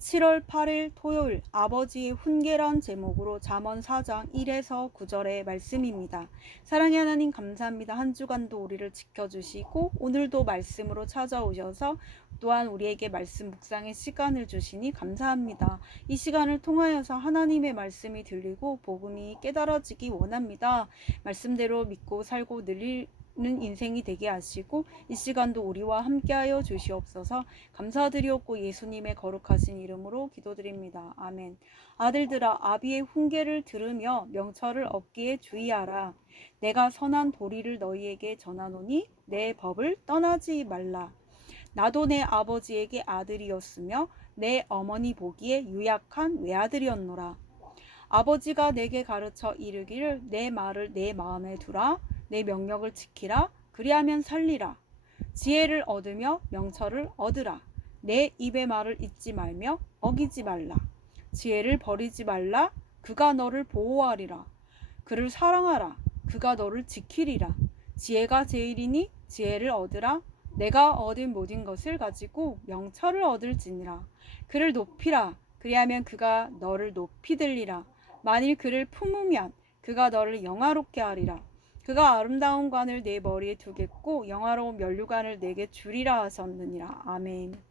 7월 8일 토요일 아버지의 훈계란 제목으로 잠언 4장 1에서 9절의 말씀입니다. 사랑의 하나님 감사합니다. 한 주간도 우리를 지켜주시고 오늘도 말씀으로 찾아오셔서 또한 우리에게 말씀 묵상의 시간을 주시니 감사합니다. 이 시간을 통하여서 하나님의 말씀이 들리고 복음이 깨달아지기 원합니다. 말씀대로 믿고 살고 늘리는 인생이 되게 하시고 이 시간도 우리와 함께하여 주시옵소서. 감사드리옵고 예수님의 거룩하신 이름으로 기도드립니다. 아멘. 아들들아 아비의 훈계를 들으며 명철을 얻기에 주의하라. 내가 선한 도리를 너희에게 전하노니 내 법을 떠나지 말라. 나도 내 아버지에게 아들이었으며 내 어머니 보기에 유약한 외아들이었노라. 아버지가 내게 가르쳐 이르기를 내 말을 내 마음에 두라. 내 명령을 지키라. 그리하면 살리라. 지혜를 얻으며 명철을 얻으라. 내 입의 말을 잊지 말며 어기지 말라. 지혜를 버리지 말라. 그가 너를 보호하리라. 그를 사랑하라. 그가 너를 지키리라. 지혜가 제일이니 지혜를 얻으라. 내가 얻은 모든 것을 가지고 명철을 얻을지니라. 그를 높이라. 그리하면 그가 너를 높이 들리라. 만일 그를 품으면 그가 너를 영화롭게 하리라. 그가 아름다운 관을 내 머리에 두겠고 영화로운 면류관을 내게 주리라 하셨느니라. 아멘.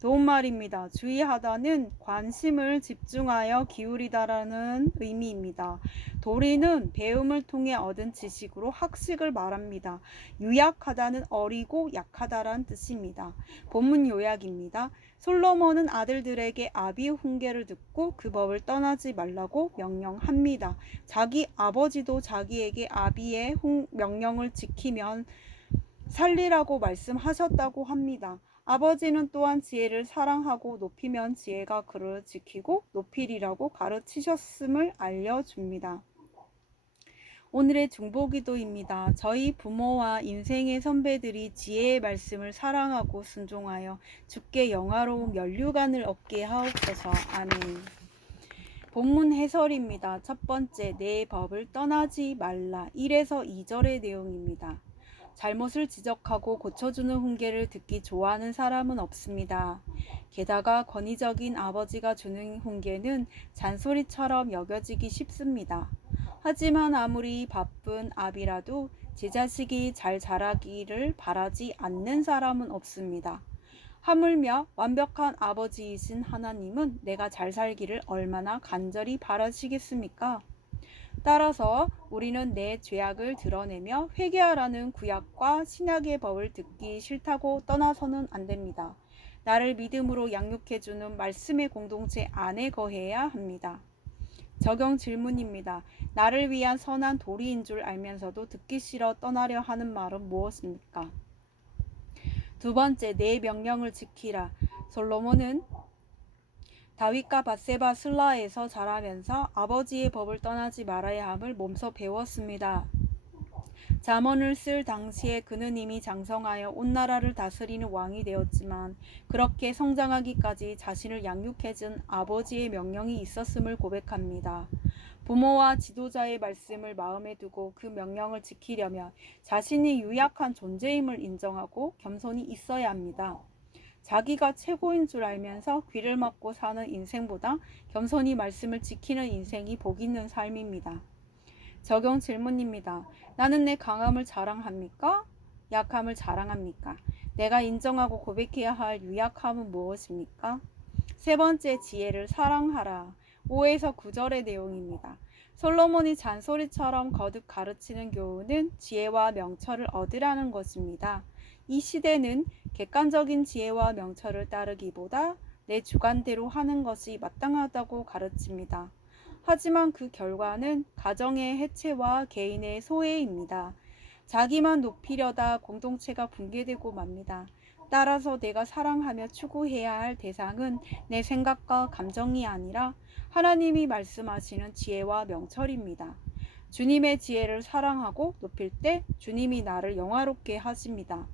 도움말입니다. 주의하다는 관심을 집중하여 기울이다라는 의미입니다. 도리는 배움을 통해 얻은 지식으로 학식을 말합니다. 유약하다는 어리고 약하다라는 뜻입니다. 본문 요약입니다. 솔로몬은 아들들에게 아비의 훈계를 듣고 그 법을 떠나지 말라고 명령합니다. 자기 아버지도 자기에게 아비의 명령을 지키면 살리라고 말씀하셨다고 합니다. 아버지는 또한 지혜를 사랑하고 높이면 지혜가 그를 지키고 높이리라고 가르치셨음을 알려줍니다. 오늘의 중보기도입니다. 저희 부모와 인생의 선배들이 지혜의 말씀을 사랑하고 순종하여 주께 영화로운 면류관을 얻게 하옵소서. 아멘. 본문 해설입니다. 첫 번째, 내 법을 떠나지 말라. 1에서 2절의 내용입니다. 잘못을 지적하고 고쳐주는 훈계를 듣기 좋아하는 사람은 없습니다. 게다가 권위적인 아버지가 주는 훈계는 잔소리처럼 여겨지기 쉽습니다. 하지만 아무리 바쁜 아비라도 제 자식이 잘 자라기를 바라지 않는 사람은 없습니다. 하물며 완벽한 아버지이신 하나님은 내가 잘 살기를 얼마나 간절히 바라시겠습니까? 따라서 우리는 내 죄악을 드러내며 회개하라는 구약과 신약의 법을 듣기 싫다고 떠나서는 안 됩니다. 나를 믿음으로 양육해주는 말씀의 공동체 안에 거해야 합니다. 적용 질문입니다. 나를 위한 선한 도리인 줄 알면서도 듣기 싫어 떠나려 하는 말은 무엇입니까? 두 번째, 내 명령을 지키라. 솔로몬은 다윗과 밧세바 슬라에서 자라면서 아버지의 법을 떠나지 말아야 함을 몸소 배웠습니다. 잠언을 쓸 당시에 그는 이미 장성하여 온 나라를 다스리는 왕이 되었지만 그렇게 성장하기까지 자신을 양육해준 아버지의 명령이 있었음을 고백합니다. 부모와 지도자의 말씀을 마음에 두고 그 명령을 지키려면 자신이 유약한 존재임을 인정하고 겸손히 있어야 합니다. 자기가 최고인 줄 알면서 귀를 막고 사는 인생보다 겸손히 말씀을 지키는 인생이 복 있는 삶입니다. 적용 질문입니다. 나는 내 강함을 자랑합니까? 약함을 자랑합니까? 내가 인정하고 고백해야 할 유약함은 무엇입니까? 세 번째, 지혜를 사랑하라. 5에서 9절의 내용입니다. 솔로몬이 잔소리처럼 거듭 가르치는 교훈은 지혜와 명철을 얻으라는 것입니다. 이 시대는 객관적인 지혜와 명철을 따르기보다 내 주관대로 하는 것이 마땅하다고 가르칩니다. 하지만 그 결과는 가정의 해체와 개인의 소외입니다. 자기만 높이려다 공동체가 붕괴되고 맙니다. 따라서 내가 사랑하며 추구해야 할 대상은 내 생각과 감정이 아니라 하나님이 말씀하시는 지혜와 명철입니다. 주님의 지혜를 사랑하고 높일 때 주님이 나를 영화롭게 하십니다.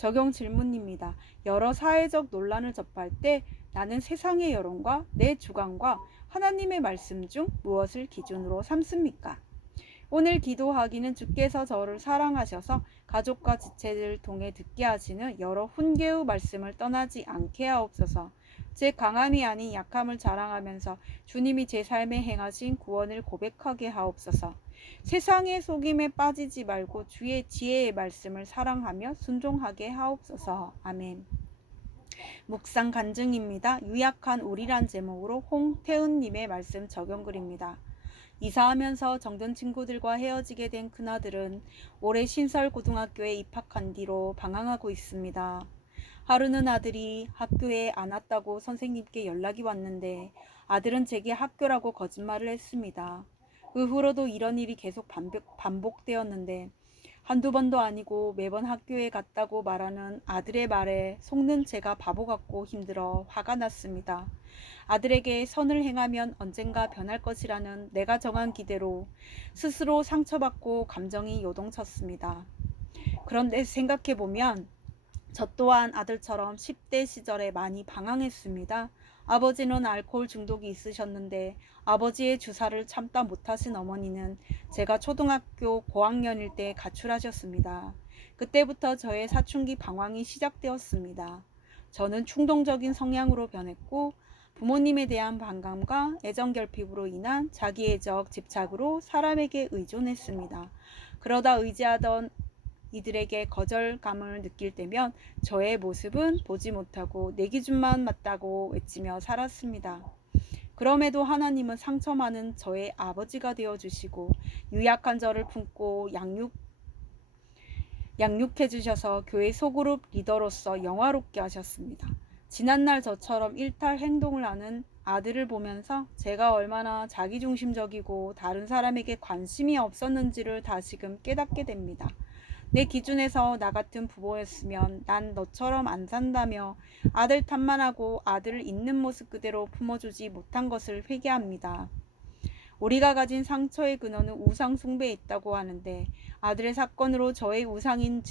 적용 질문입니다. 여러 사회적 논란을 접할 때 나는 세상의 여론과 내 주관과 하나님의 말씀 중 무엇을 기준으로 삼습니까? 오늘 기도하기는 주께서 저를 사랑하셔서 가족과 지체를 통해 듣게 하시는 여러 훈계의 말씀을 떠나지 않게 하옵소서. 제 강함이 아닌 약함을 자랑하면서 주님이 제 삶에 행하신 구원을 고백하게 하옵소서. 세상의 속임에 빠지지 말고 주의 지혜의 말씀을 사랑하며 순종하게 하옵소서. 아멘. 묵상 간증입니다. 유약한 우리란 제목으로 홍태은님의 말씀 적용글입니다. 이사하면서 정든 친구들과 헤어지게 된 큰아들은 올해 신설고등학교에 입학한 뒤로 방황하고 있습니다. 하루는 아들이 학교에 안 왔다고 선생님께 연락이 왔는데 아들은 제게 학교라고 거짓말을 했습니다. 그 후로도 이런 일이 계속 반복되었는데 한두 번도 아니고 매번 학교에 갔다고 말하는 아들의 말에 속는 제가 바보 같고 힘들어 화가 났습니다. 아들에게 선을 행하면 언젠가 변할 것이라는 내가 정한 기대로 스스로 상처받고 감정이 요동쳤습니다. 그런데 생각해보면 저 또한 아들처럼 10대 시절에 많이 방황했습니다. 아버지는 알코올 중독이 있으셨는데 아버지의 주사를 참다 못하신 어머니는 제가 초등학교 고학년일 때 가출하셨습니다. 그때부터 저의 사춘기 방황이 시작되었습니다. 저는 충동적인 성향으로 변했고 부모님에 대한 반감과 애정결핍으로 인한 자기애적 집착으로 사람에게 의존했습니다. 그러다 의지하던 이들에게 거절감을 느낄 때면 저의 모습은 보지 못하고 내 기준만 맞다고 외치며 살았습니다. 그럼에도 하나님은 상처 많은 저의 아버지가 되어주시고 유약한 저를 품고 양육해 주셔서 교회 소그룹 리더로서 영화롭게 하셨습니다. 지난날 저처럼 일탈 행동을 하는 아들을 보면서 제가 얼마나 자기중심적이고 다른 사람에게 관심이 없었는지를 다시금 깨닫게 됩니다. 내 기준에서 나 같은 부모였으면 난 너처럼 안 산다며 아들 탓만 하고 아들을 있는 모습 그대로 품어주지 못한 것을 회개합니다. 우리가 가진 상처의 근원은 우상 숭배에 있다고 하는데 아들의 사건으로 저의 우상인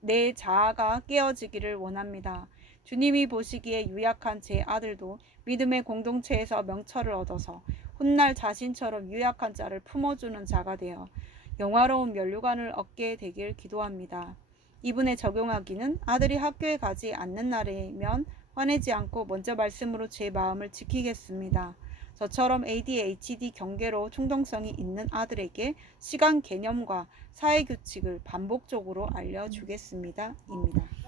내 자아가 깨어지기를 원합니다. 주님이 보시기에 유약한 제 아들도 믿음의 공동체에서 명철을 얻어서 훗날 자신처럼 유약한 자를 품어주는 자가 되어 영화로운 면류관을 얻게 되길 기도합니다. 이분에 적용하기는 아들이 학교에 가지 않는 날이면 화내지 않고 먼저 말씀으로 제 마음을 지키겠습니다. 저처럼 ADHD 경계로 충동성이 있는 아들에게 시간 개념과 사회 규칙을 반복적으로 알려주겠습니다. 입니다.